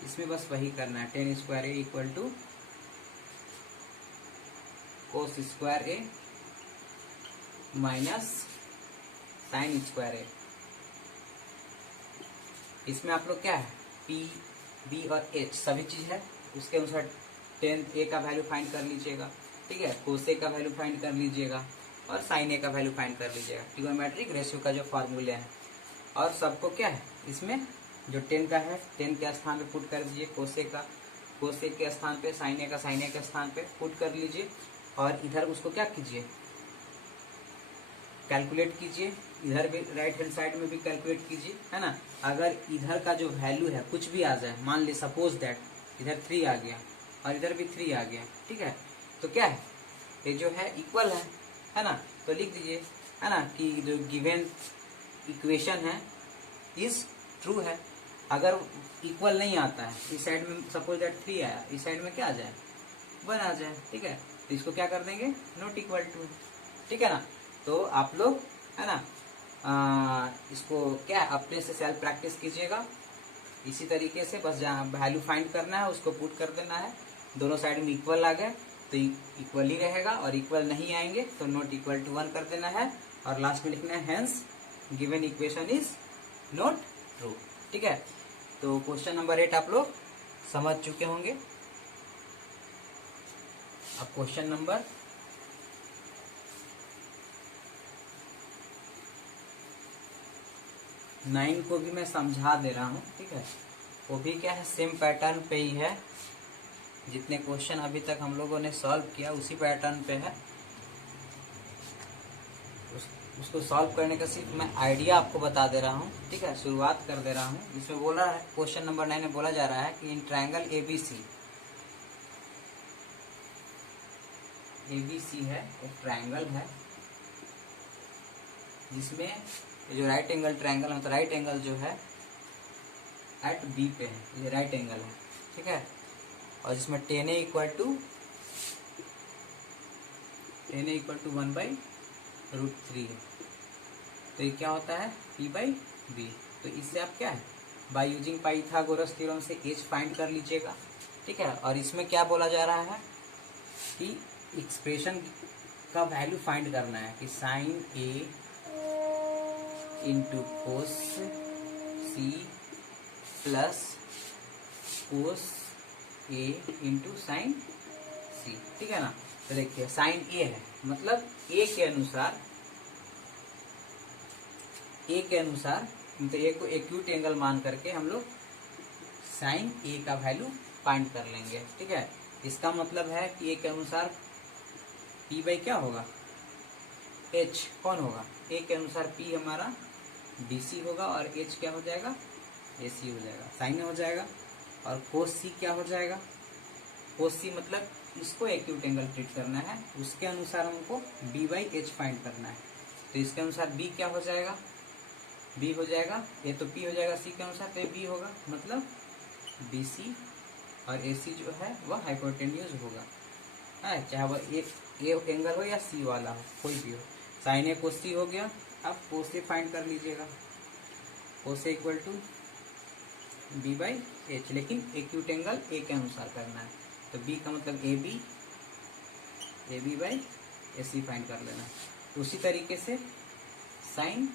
इसमें बस वही करना है, 10 square A equal to cos square A minus sine square A. इसमें आप लोग क्या है पी बी और एच सभी चीज है, उसके अनुसार 10 ए का वैल्यू फाइंड कर लीजिएगा, ठीक है, कोस ए का वैल्यू फाइंड कर लीजिएगा और साइन ए का वैल्यू फाइंड कर लीजिएगा, ट्रिगोनोमेट्रिक रेशियो का जो फॉर्मूले हैं। और सबको क्या है इसमें जो 10 का है 10 के स्थान पे पुट कर दीजिए, कोस ए के स्थान पे, साइन ए के स्थान पे पुट कर लीजिए और इधर उसको क्या कीजिए कैलकुलेट कीजिए, इधर भी राइट हैंड साइड में भी कैलकुलेट कीजिए, है ना। अगर इधर का जो वैल्यू है कुछ भी आ जाए, मान ली सपोज दैट इधर 3 आ गया और इधर भी 3 आ गया, ठीक है, तो क्या है ये जो है इक्वल है ना। तो लिख दीजिए, है ना, कि जो गिवन इक्वेशन है इज ट्रू है। अगर इक्वल नहीं आता है, इस साइड में सपोज दैट 3 आया, इस साइड में क्या आ जाए 1 आ जाए, ठीक है, तो इसको क्या कर देंगे नॉट इक्वल टू, ठीक है ना। तो आप लोग है ना इसको क्या अपने से सेल्फ प्रैक्टिस कीजिएगा। इसी तरीके से बस जहाँ वैल्यू फाइंड करना है उसको पुट कर देना है। दोनों साइड में इक्वल आ गए तो इक्वल ही रहेगा, और इक्वल नहीं आएंगे तो नॉट इक्वल टू 1 कर देना है, और लास्ट में लिखना है hence given equation is not true. ठीक है, तो क्वेश्चन नंबर 8 आप लोग समझ चुके होंगे। अब क्वेश्चन नंबर 9 को भी मैं समझा दे रहा हूँ। ठीक है, वो भी क्या है, सेम पैटर्न पे ही है। जितने क्वेश्चन अभी तक हम लोगों ने सॉल्व किया उसी पैटर्न पे है। उसको सॉल्व करने का सिर्फ मैं आइडिया आपको बता दे रहा हूँ। ठीक है, शुरुआत कर दे रहा हूँ। इसमें बोला है, क्वेश्चन नंबर 9 में बोला जा रहा है कि इन ट्रायंगल एबीसी है, एक ट्रायंगल है जिसमें जो राइट एंगल ट्रायंगल है, मतलब राइट एंगल जो है एट बी पे है, ये राइट एंगल है। ठीक है, और जिसमें टेन ए इक्वल टू 1/√3 है। तो ये क्या होता है, P/B। तो इससे आप क्या है, बाय यूजिंग पाइथागोरस थ्योरम से एच फाइंड कर लीजिएगा। ठीक है, और इसमें क्या बोला जा रहा है कि एक्सप्रेशन का वैल्यू फाइंड करना है कि sine A into cos C plus cos A into sine C. ठीक है ना, तो देखिए साइन ए है, मतलब ए के अनुसार मतलब ए को एक्यूट एंगल मान करके हम लोग साइन ए का वैल्यू फाइंड कर लेंगे। ठीक है, इसका मतलब है कि ए के अनुसार P बाई क्या होगा, H कौन होगा, ए के अनुसार P हमारा BC होगा और H क्या हो जाएगा, AC हो जाएगा, साइन हो जाएगा। और कोस C क्या हो जाएगा, कोस C मतलब इसको एक्यूट एंगल ट्रीट करना है, उसके अनुसार हमको B/H फाइंड करना है। तो इसके अनुसार B क्या हो जाएगा, B हो जाएगा, ये तो P हो जाएगा C के अनुसार, तो ये B होगा, मतलब BC और AC जो है वह हाइपोटेन्यूज होगा, चाहे वह ए एंगल हो या C वाला हो, कोई भी हो। साइन ए कोस C हो गया। अब कोस ए फाइंड कर लीजिएगा, कोस ए इक्वल टू B/H, लेकिन एक्यूट एंगल ए के अनुसार करना है। तो B का मतलब AB/AC फाइंड कर लेना है। उसी तरीके से sine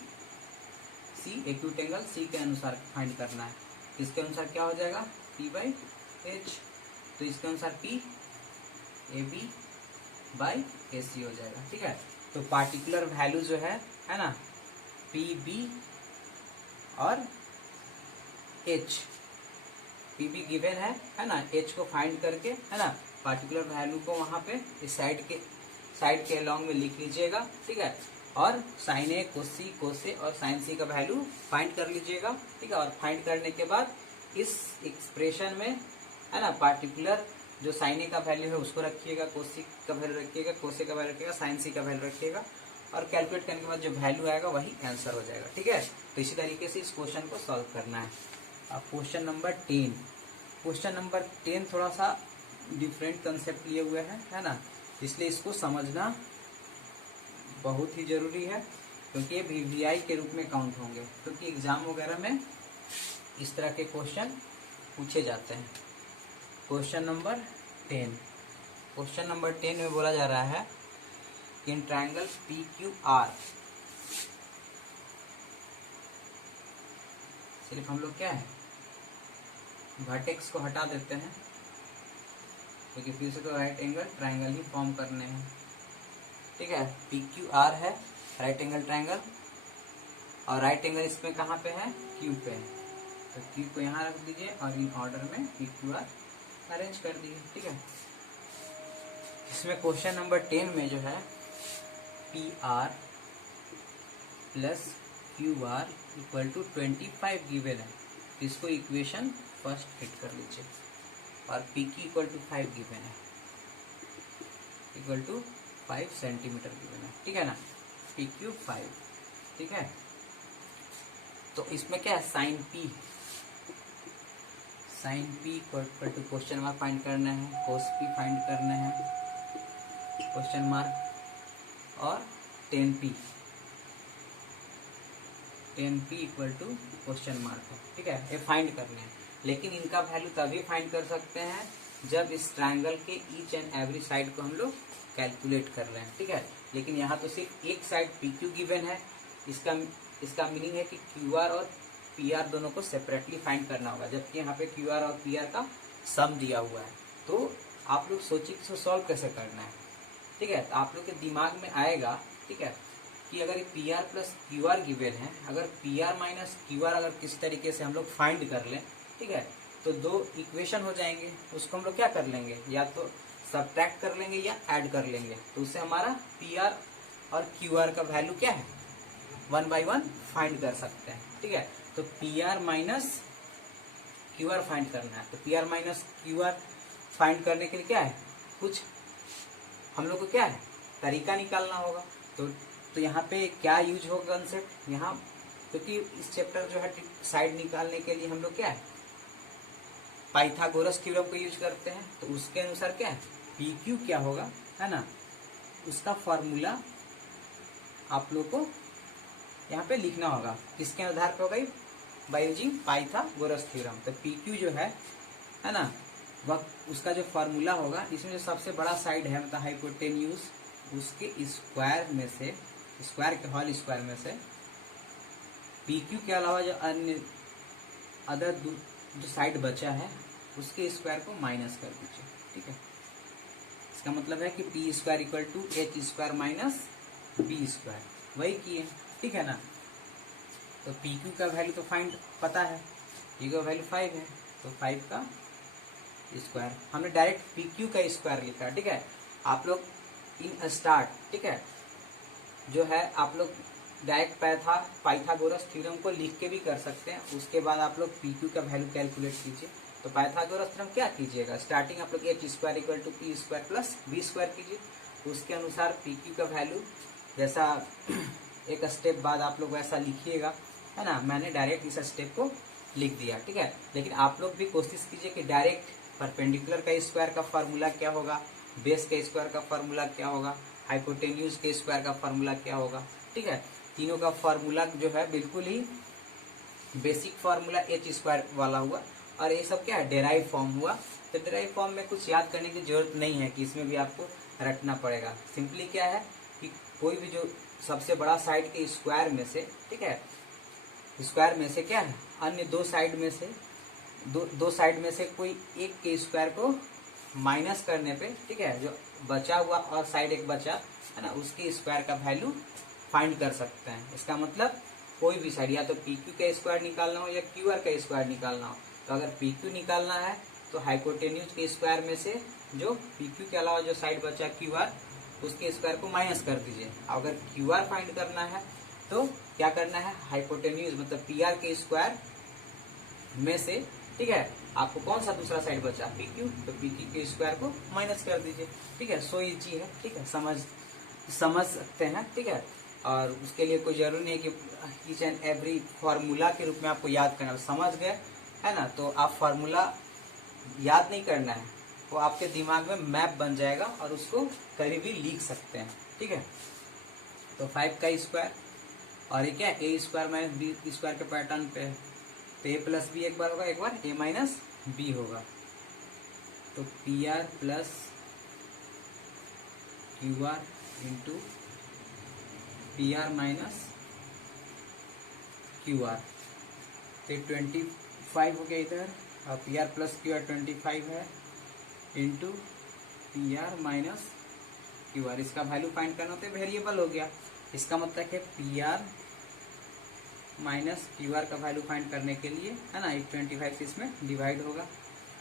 C acute angle C के अनुसार फाइंड करना है। इसके अनुसार क्या हो जाएगा, P/H, तो इसके अनुसार P AB/AC हो जाएगा। ठीक है, तो पार्टिकुलर वैल्यू जो है ना, PB और H, PB गिवन है ना, H को फाइंड करके है ना, पार्टिकुलर वैल्यू को वहां पे इस साइड के अलोंग में लिख लीजिएगा। ठीक है, और साइन ए कोस ए और साइन सी का वैल्यू फाइंड कर लीजिएगा। ठीक है, और फाइंड करने के बाद इस एक्सप्रेशन में है ना, पार्टिकुलर जो साइन ए का वैल्यू है उसको रखिएगा, कोस सी का वैल्यू रखिएगा, कोस ए का वैल्यू रखिएगा, साइन सी का वैल्यू रखिएगा, और कैलकुलेट करने के बाद जो वैल्यू आएगा वही आंसर हो जाएगा। ठीक है, तो इसी तरीके से इस क्वेश्चन को सॉल्व करना है। अब क्वेश्चन नंबर 10 थोड़ा सा डिफरेंट कंसेप्ट लिए हुए है ना, इसलिए इसको समझना बहुत ही जरूरी है, क्योंकि ये VVI के रूप में काउंट होंगे, क्योंकि एग्जाम वगैरह में इस तरह के क्वेश्चन पूछे जाते हैं। क्वेश्चन नंबर 10 में बोला जा रहा है इन ट्रायंगल PQR, सिर्फ हम लोग क्या है, वर्टेक्स को हटा देते हैं, क्योंकि फिर से तो राइट एंगल ट्रायंगल ही फॉर्म करने हैं। ठीक है, PQR है राइट एंगल ट्रायंगल, और राइट एंगल इसमें कहाँ पे है, Q पे है, तो Q को यहाँ रख दीजिए और इन ऑर्डर में PQR अरेंज कर दीजिए। ठीक है, इसमें क्वेश्चन नंबर 10 में जो है PR plus QR equal to 25 given है, इसको इक्वेशन फर्स्ट फिट कर लीजिए, और PQ इक्वल टू 5 गिवन है, इक्वल टू 5 सेंटीमीटर गिवन है। ठीक है ना, PQ 5। ठीक है, तो इसमें क्या है, sine P equal to question mark find करना है, कोस P फाइंड करना है, क्वेश्चन मार्क, और 10P 10p equal to question mark है, ठीक है, ये फाइंड करने हैं। लेकिन इनका वैल्यू तभी फाइंड कर सकते हैं जब इस ट्रायंगल के ईच एंड एवरी साइड को हम लोग कैलकुलेट कर रहे हैं, ठीक है। लेकिन यहाँ तो सिर्फ एक साइड PQ गिवन है, इसका मीनिंग है कि QR और PR दोनों को सेपरेटली फाइंड करना होगा, जबकि यहाँ पे QR और PR का सम दिया हुआ है। तो आप लोग सोचिए इसको सॉल्व कैसे करना है, ठीक है। तो आप लोग के दिमाग में आएगा, ठीक है, कि अगर PR प्लस QR गिवन है, अगर PR माइनस QR अगर किस तरीके से हम लोग फाइंड कर लें, ठीक है, तो दो इक्वेशन हो जाएंगे, उसको हम लोग क्या कर लेंगे, या तो सब्ट्रैक्ट कर लेंगे या ऐड कर लेंगे। तो उससे हमारा PR और QR का वैल्यू क्या है, 1 by 1 फाइंड कर सकते हैं, ठीक है। तो PR माइनस QR फाइंड करना है। तो PR माइनस QR फाइंड करने के लिए क्या है, कुछ हम लोग को क्या है, तरीका निकालना होगा। तो यहाँ पे क्या यूज होगा कंसेप्ट यहाँ, क्योंकि इस चैप्टर जो है साइड निकालने के लिए हम लोग क्या है, पाइथागोरस थ्योरम को यूज करते हैं। तो उसके अनुसार क्या है, PQ क्या होगा, है ना, उसका फॉर्मूला आप लोग को यहाँ पे लिखना होगा। किसके आधार पर होगा, बाय यूजिंग पाइथागोरस थ्योरम। तो PQ जो है ना, वह उसका जो फॉर्मूला होगा, इसमें जो सबसे बड़ा साइड है मतलब हाइपोटेन्यूज, उसके स्क्वायर में से, स्क्वायर के होल स्क्वायर में से PQ के अलावा जो अन्य अदर जो साइड बचा है उसके स्क्वायर को माइनस कर दीजिए, ठीक है। इसका मतलब है कि P square equal to H square minus B square, वही किए, ठीक है ना। तो PQ का वैल्यू तो फाइंड पता है, P का वैल्यू 5 है, तो 5 का स्क्वायर हमने डायरेक्ट PQ का स्क्वायर लिखा, ठीक है। आप लोग इन स्टार्ट, ठीक है, जो है आप लोग डायरेक्ट पाइथागोरस थ्योरम को लिख के भी कर सकते हैं। उसके बाद आप लोग PQ का वैल्यू कैलकुलेट कीजिए। तो पाइथागोरस थ्योरम क्या कीजिएगा, स्टार्टिंग आप लोग H square equal to P square plus B square कीजिए। उसके अनुसार PQ का वैल्यू जैसा एक स्टेप बाद आप लोग वैसा लिखिएगा, है ना। मैंने डायरेक्ट इस स्टेप को लिख दिया, ठीक है। लेकिन आप लोग भी कोशिश कीजिए कि डायरेक्ट परपेंडिकुलर का स्क्वायर का फॉर्मूला क्या होगा, बेस के स्क्वायर का फॉर्मूला क्या होगा, हाइपोटेन्यूज के स्क्वायर का फॉर्मूला क्या होगा, ठीक है। तीनों का फॉर्मूला जो है बिल्कुल ही बेसिक फॉर्मूला H स्क्वायर वाला हुआ, और ये सब क्या है, डेराइव फॉर्म हुआ। तो डेराइव फॉर्म में कुछ याद करने की जरूरत नहीं है कि इसमें भी आपको रटना पड़ेगा। सिंपली क्या है कि कोई भी जो सबसे बड़ा साइड के स्क्वायर में से, ठीक है, स्क्वायर में से क्या है, अन्य दो साइड में से दो साइड में से कोई एक के स्क्वायर को माइनस करने पे, ठीक है, जो बचा हुआ और साइड एक बचा है ना, उसके स्क्वायर का वैल्यू फाइंड कर सकते हैं। इसका मतलब कोई भी साइड, या तो PQ का स्क्वायर निकालना हो या QR का स्क्वायर निकालना हो, तो अगर PQ निकालना है तो हाइपोटेन्यूज के स्क्वायर में से जो PQ के अलावा जो साइड बचा QR, उसके स्क्वायर को माइनस कर दीजिए। अगर QR फाइंड करना है तो क्या करना है, हाइपोटेन्यूज मतलब PR के स्क्वायर में से, ठीक है, आपको कौन सा दूसरा साइड बचा, PQ, तो PQ के स्क्वायर को माइनस कर दीजिए, ठीक है। सो इजी है, ठीक है, समझ सकते हैं, ठीक है। और उसके लिए कोई जरूरी नहीं है कि ईच एंड एवरी फॉर्मूला के रूप में आपको याद करना, समझ गए, है ना। तो आप फॉर्मूला याद नहीं करना है, वो आपके दिमाग में मैप बन जाएगा और उसको कभी भी लिख सकते हैं, ठीक है। तो 5 का स्क्वायर और ये क्या है, A square minus B square के पैटर्न पे है, तो A प्लस B एक बार होगा, एक बार A माइनस B होगा। तो PR plus QR into PR minus QR, तो 25 हो गया इधर, और PR प्लस QR 25 है, इंटू PR माइनस QR। इसका वैल्यू फाइंड करना होता है, वेरिएबल हो गया। इसका मतलब है PR माइनस QR का वैल्यू फाइंड करने के लिए, है ना, 25 से इसमें डिवाइड होगा,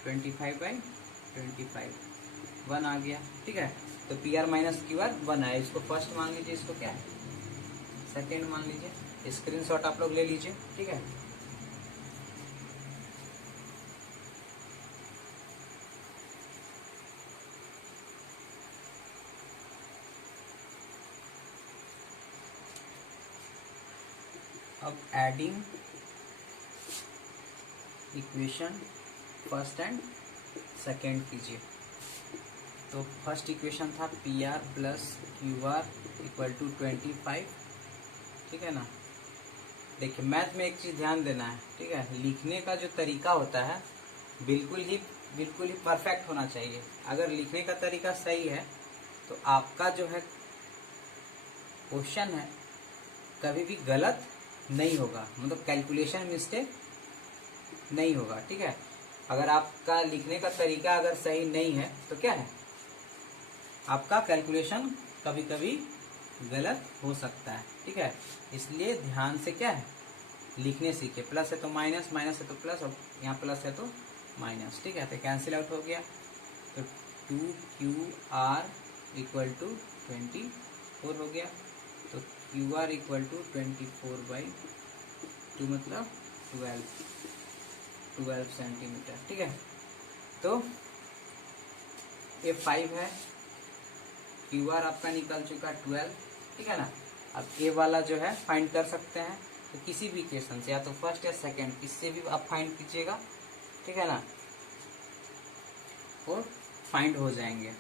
25/25 1 आ गया, ठीक है। तो PR माइनस QR 1 आया, इसको फर्स्ट मान लीजिए, इसको क्या है सेकेंड मान लीजिए। स्क्रीनशॉट आप लोग ले लीजिए, ठीक है। अब adding equation first and second कीजिए। तो फर्स्ट इक्वेशन था PR plus QR equal to 25, ठीक है ना। देखिए मैथ में एक चीज ध्यान देना है, ठीक है, लिखने का जो तरीका होता है बिल्कुल ही परफेक्ट होना चाहिए। अगर लिखने का तरीका सही है तो आपका जो है क्वेश्चन है कभी भी गलत नहीं होगा, मतलब कैलकुलेशन मिस्टेक नहीं होगा, ठीक है। अगर आपका लिखने का तरीका अगर सही नहीं है तो क्या है, आपका कैलकुलेशन कभी कभी गलत हो सकता है, ठीक है। इसलिए ध्यान से क्या है, लिखने सीखे। प्लस है तो माइनस, माइनस है तो प्लस, और यहाँ प्लस है तो माइनस, ठीक है। तो कैंसिल आउट हो गया, तो 2QR इक्वल टू 24 हो गया। तो QR इक्वल टू 24/2 मतलब 12 सेंटीमीटर, ठीक है। तो ये 5 है, QR आपका निकल चुका 12, ठीक है ना। अब ये वाला जो है फाइंड कर सकते हैं, तो किसी भी इक्वेशन से, या तो फर्स्ट या सेकंड, किससे भी आप फाइंड कीजिएगा, ठीक है ना, और फाइंड हो जाएंगे।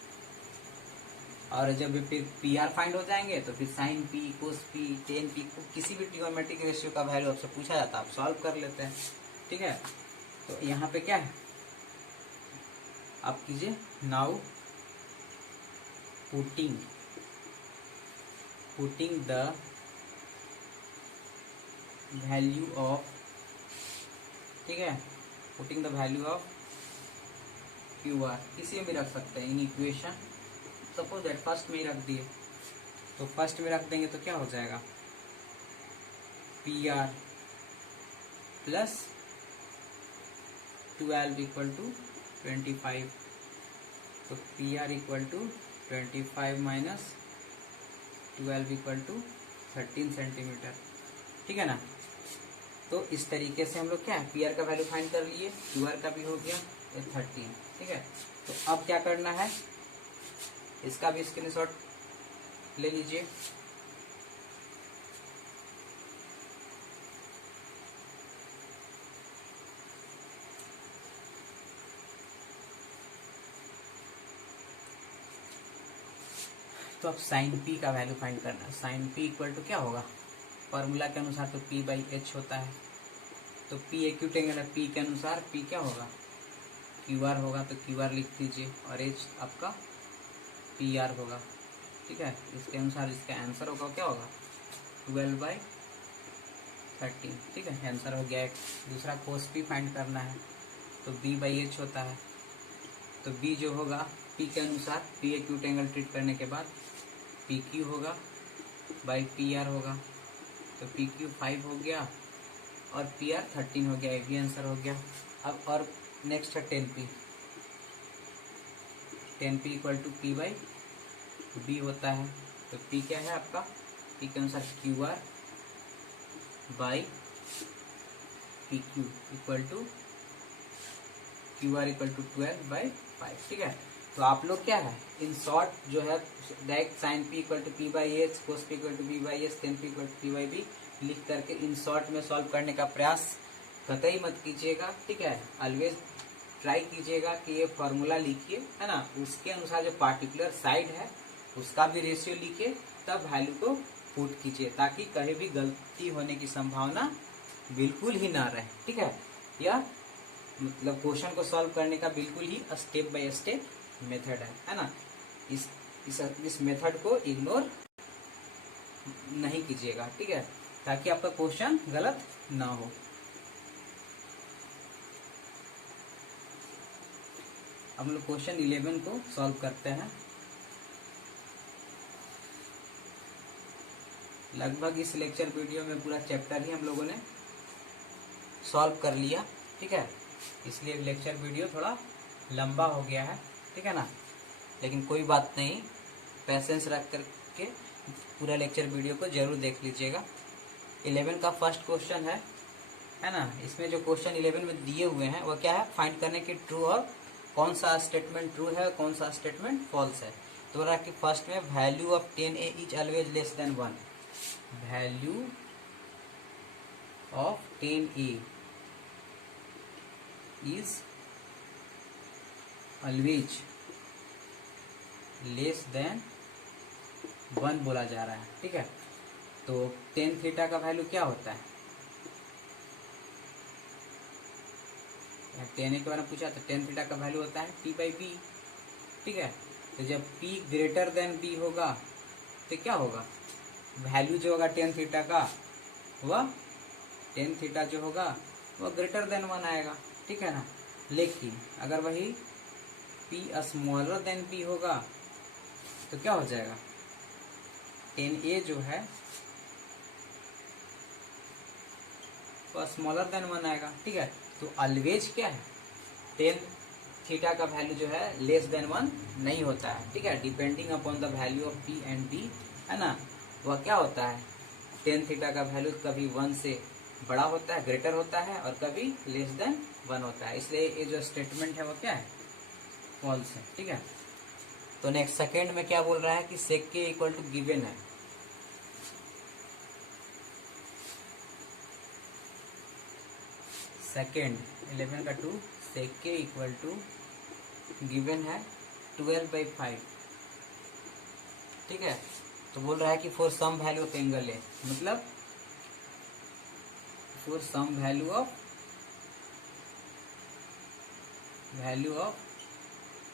और जब फिर PR फाइंड हो जाएंगे तो फिर साइन P, कोस P, टेन P, किसी भी ट्रिग्नोमेट्रिक रेशियो का वैल्यू आपसे पूछा जाता है, आप सॉल्व कर लेते हैं, ठीक है। तो यहाँ पे क्या है, आप कीजिए now putting the value of, ठीक है, putting the value of QR, किसी में भी रख सकते हैं in equation. Suppose that first में ही रख दिए, तो फर्स्ट में रख देंगे तो क्या हो जाएगा, PR प्लस 12 इक्वल टू 25, तो PR equal to 25 minus 12 equal to 13 centimeter, ठीक है ना। तो इस तरीके से हम लोग क्या है, PR का वैल्यू फाइंड कर लिए, QR का भी हो गया 13, ठीक है। तो अब क्या करना है, इसका भी स्क्रीनशॉट ले लीजिए। तो अब साइन P का वैल्यू फाइंड करना है। साइन P इक्वल टू क्या होगा, फॉर्मूला के अनुसार तो P/H होता है, तो P एक्यूट एंगल है, P के अनुसार P क्या होगा, QR होगा, तो QR लिख दीजिए, और H आपका PR होगा, ठीक है। इसके अनुसार इसका आंसर होगा क्या होगा, 12/13, ठीक है, आंसर हो गया एक। दूसरा कोस P फाइंड करना है, तो B/H होता है, तो B जो होगा P के अनुसार, P एक्यूट एंगल ट्रीट करने के बाद PQ होगा बाई PR होगा, तो PQ 5 हो गया और PR 13 हो गया, एक भी आंसर हो गया। अब और नेक्स्ट है 10P इक्वल टू P/B होता है, तो P क्या है आपका, P के अनुसार QR by PQ equal to 12/5, ठीक है। तो आप लोग क्या है, इन शॉर्ट जो है direct sine P equal to P/H, cos P equal to B/H, tan P equal to P/B लिख करके इन शॉर्ट में सॉल्व करने का प्रयास कतई मत कीजिएगा, ठीक है। ऑलवेज ट्राई कीजिएगा कि ये फॉर्मूला लिखिए, है ना, उसके अनुसार जो पार्टिकुलर साइड है उसका भी रेशियो लिखिए, तब वैल्यू को पुट कीजिए, ताकि कहीं भी गलती होने की संभावना बिल्कुल ही ना रहे, ठीक है। यह मतलब क्वेश्चन को सॉल्व करने का बिल्कुल ही स्टेप बाय स्टेप मेथड है ना। इस मेथड को इग्नोर नहीं कीजिएगा, ठीक है, ताकि आपका क्वेश्चन गलत ना हो। हम लोग क्वेश्चन 11 को सॉल्व करते हैं। लगभग इस लेक्चर वीडियो में पूरा चैप्टर ही हम लोगों ने सॉल्व कर लिया, ठीक है। इसलिए लेक्चर वीडियो थोड़ा लंबा हो गया है, ठीक है ना, लेकिन कोई बात नहीं, पेशेंस रख करके पूरा लेक्चर वीडियो को जरूर देख लीजिएगा। 11 का फर्स्ट क्वेश्चन है ना। इसमें जो क्वेश्चन 11 में दिए हुए हैं वो क्या है, फाइंड करने की ट्रू और कौन सा स्टेटमेंट ट्रू है, कौन सा स्टेटमेंट फॉल्स है। तो रहा कि फर्स्ट में value of 10A is always less than 1, value of 10A is always less than 1 बोला जा रहा है, ठीक है। तो tan थीटा का वैल्यू क्या होता है, टेन ए के बारे में पूछा तो टेन थीटा का वैल्यू होता है p बाई बी, ठीक है। तो जब p ग्रेटर देन b होगा तो क्या होगा, वैल्यू जो होगा टेन थीटा का वह टेन थीटा जो होगा वह ग्रेटर देन 1 आएगा, ठीक है ना। लेकिन अगर वही p स्मॉलर देन p होगा तो क्या हो जाएगा, टेन ए जो है वह स्मॉलर देन 1 आएगा, ठीक है। तो ऑलवेज क्या है, टेन थीटा का वैल्यू जो है लेस देन 1 नहीं होता है, ठीक है। Depending upon the value of p and b, है ना, वह क्या होता है, टेन थीटा का वैल्यू कभी 1 से बड़ा होता है, ग्रेटर होता है, और कभी लेस देन 1 होता है। इसलिए ये जो स्टेटमेंट है वो क्या है, फॉल्स है, ठीक है। तो नेक्स्ट सेकेंड में क्या बोल रहा है कि सेक के इक्वल टू गिवन है। सेकेंड 11 का 2 सेक के इक्वल टू गिवन है 12/5, ठीक है। तो बोल रहा है कि for some value of angle है, मतलब for some value of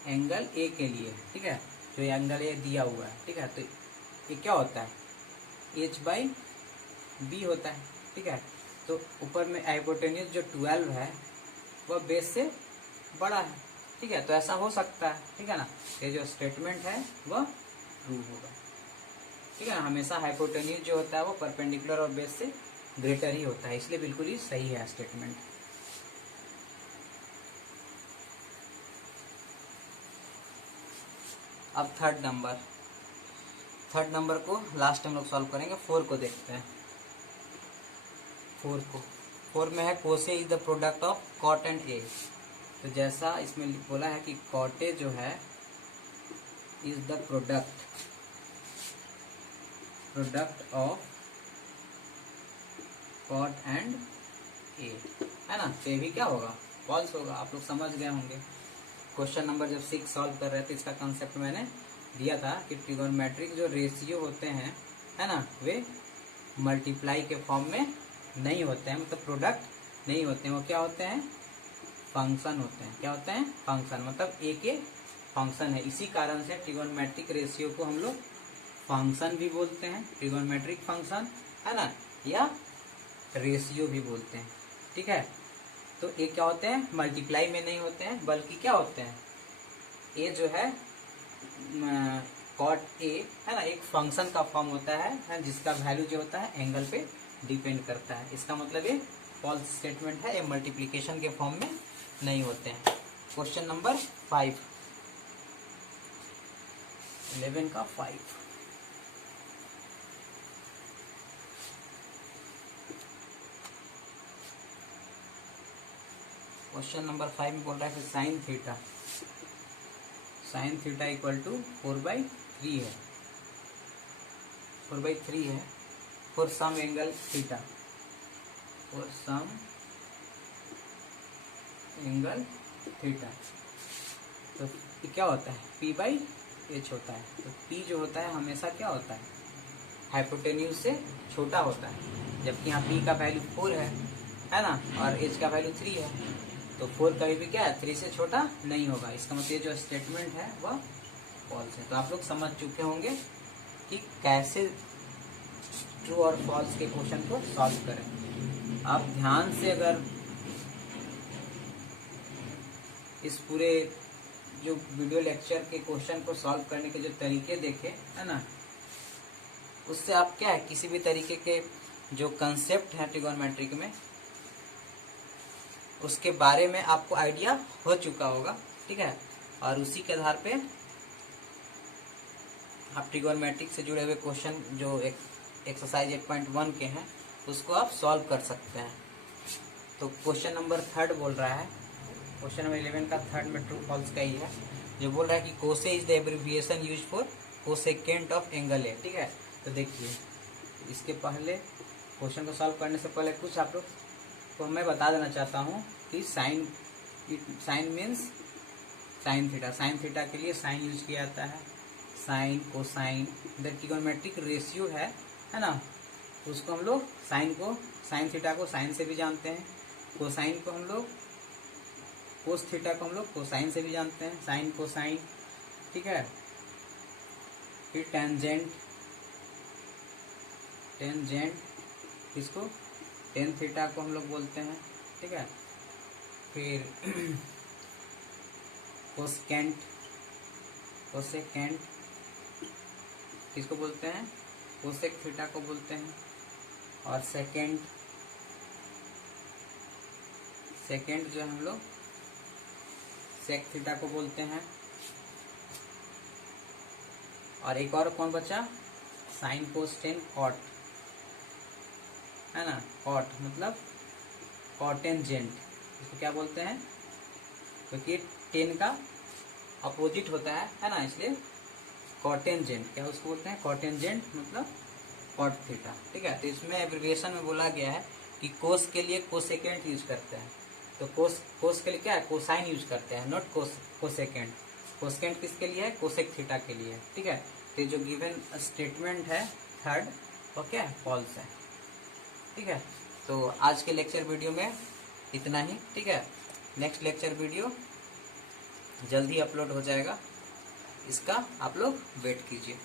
angle A के लिए, ठीक है। तो ये एंगल ए दिया हुआ है, ठीक है। तो ये क्या होता है, h बाई बी होता है, ठीक है। तो ऊपर में हाइपोटेन्यूज जो 12 है वह बेस से बड़ा है, ठीक है। तो ऐसा हो सकता है, ठीक है ना। ये जो स्टेटमेंट है वह ट्रू होगा, ठीक है। हमेशा हाइपोटेन्यूज जो होता है वो परपेंडिकुलर और बेस से ग्रेटर ही होता है, इसलिए बिल्कुल ही सही है स्टेटमेंट। अब थर्ड नंबर को लास्ट हम लोग सॉल्व करेंगे। 4 को देखते हैं। 4 में है कोसे is the product of cot and A. तो जैसा इसमें बोला है कि कॉट ए जो है is the product of cot and A, है ना। तो ये भी क्या होगा, फॉल्स होगा। आप लोग समझ गए होंगे। क्वेश्चन नंबर जब 6 सॉल्व कर रहे थे इसका कंसेप्ट मैंने दिया था कि ट्रिगोनोमेट्रिक जो रेशियो होते हैं, है ना, वे मल्टीप्लाई के फॉर्म में नहीं होते हैं, मतलब प्रोडक्ट नहीं होते हैं। वो क्या होते हैं, फंक्शन होते हैं। क्या होते हैं, फंक्शन, मतलब ए के फंक्शन है। इसी कारण से ट्रिगोनोमेट्रिक रेशियो को हम लोग फंक्शन भी बोलते हैं, ट्रिगोनोमेट्रिक फंक्शन, है ना, या रेशियो भी बोलते हैं, ठीक है। तो ये क्या होते हैं, मल्टीप्लाई में नहीं होते हैं, बल्कि क्या होते हैं, ए जो है कॉट ए, है ना, एक फंक्शन का फॉर्म होता है जिसका वैल्यू जो होता है एंगल पे डिपेंड करता है। इसका मतलब ये फॉल्स स्टेटमेंट है, ये मल्टीप्लिकेशन के फॉर्म में नहीं होते हैं। क्वेश्चन नंबर 5, 11 का 5। क्वेश्चन नंबर 5 में बोल रहा है कि साइन थीटा इक्वल टू 4/3 है, 4/3 है फॉर सम एंगल थीटा, तो ये क्या होता है, p/h होता है। तो p जो होता है हमेशा क्या होता है, हाइपोटेन्यूज से छोटा होता है, जबकि यहाँ p का वैल्यू 4 है ना, और h का वैल्यू 3 है। तो 4 कभी भी क्या है, 3 से छोटा नहीं होगा। इसका मतलब ये जो स्टेटमेंट है वह फॉल्स है। तो आप लोग समझ चुके होंगे कि कैसे ट्रू और फॉल्स के क्वेश्चन को सॉल्व करें। आप ध्यान से अगर इस पूरे जो वीडियो लेक्चर के क्वेश्चन को सॉल्व करने के जो तरीके देखे, है ना, उससे आप क्या है, किसी भी तरीके के जो कंसेप्ट है ट्रिगोनोमेट्रिक में उसके बारे में आपको आइडिया हो चुका होगा, ठीक है। और उसी के आधार पे आप ट्रिगोनोमेट्रिक से जुड़े हुए क्वेश्चन जो एक एक्सरसाइज 8.1 के हैं उसको आप सॉल्व कर सकते हैं। तो क्वेश्चन नंबर 3 बोल रहा है, क्वेश्चन नंबर 11 का 3 में ट्रू फॉल्स का ही है, जो बोल रहा है कि कोसे is the abbreviation use for cosecant of angle ए, ठीक है। तो देखिए इसके पहले क्वेश्चन को सॉल्व करने से पहले कुछ आप लोग तो मैं बता देना चाहता हूँ कि साइन मीन्स साइन थीटा के लिए साइन यूज किया जाता है, साइन कोसाइन। इधर ट्रिगोनोमेट्रिक रेशियो है ना, उसको हम लोग साइन थीटा को साइन से भी जानते हैं, कोसाइन को हम लोग कोस थीटा को हम लोग कोसाइन से भी जानते हैं, साइन कोसाइन, ठीक है। फिर टेंजेंट, टेंजेंट किसको, टेन थीटा को हम लोग बोलते हैं, ठीक है। फिर कोसेकेंट, कोसेकेंट किसको बोलते हैं, कोसेक थीटा को बोलते हैं। और सेकेंड, सेकेंड जो हम लोग सेक थीटा को बोलते हैं। और एक और कौन बचा, साइन कोस टेन कॉट, है ना, कॉट मतलब कॉटेंजेंट, इसको क्या बोलते हैं, क्योंकि टेन का अपोजिट होता है ना, इसलिए कॉटेंजेंट, क्या उसको बोलते हैं, कॉटेंजेंट मतलब कॉट थीटा, ठीक है। तो इसमें एब्रिविएशन में बोला गया है कि कोस के लिए कोसेकेंट यूज करते हैं, तो कोस के लिए क्या है, कोसाइन यूज करते हैं, नॉट कोसेकेंट। कोसेकेंट किसके लिए है, कोसेक थीटा के लिए, ठीक है। तो जो गिवन स्टेटमेंट है थर्ड, वो क्या है, फॉल्स है, ठीक है। तो आज के लेक्चर वीडियो में इतना ही, ठीक है। नेक्स्ट लेक्चर वीडियो जल्द ही अपलोड हो जाएगा, इसका आप लोग वेट कीजिए।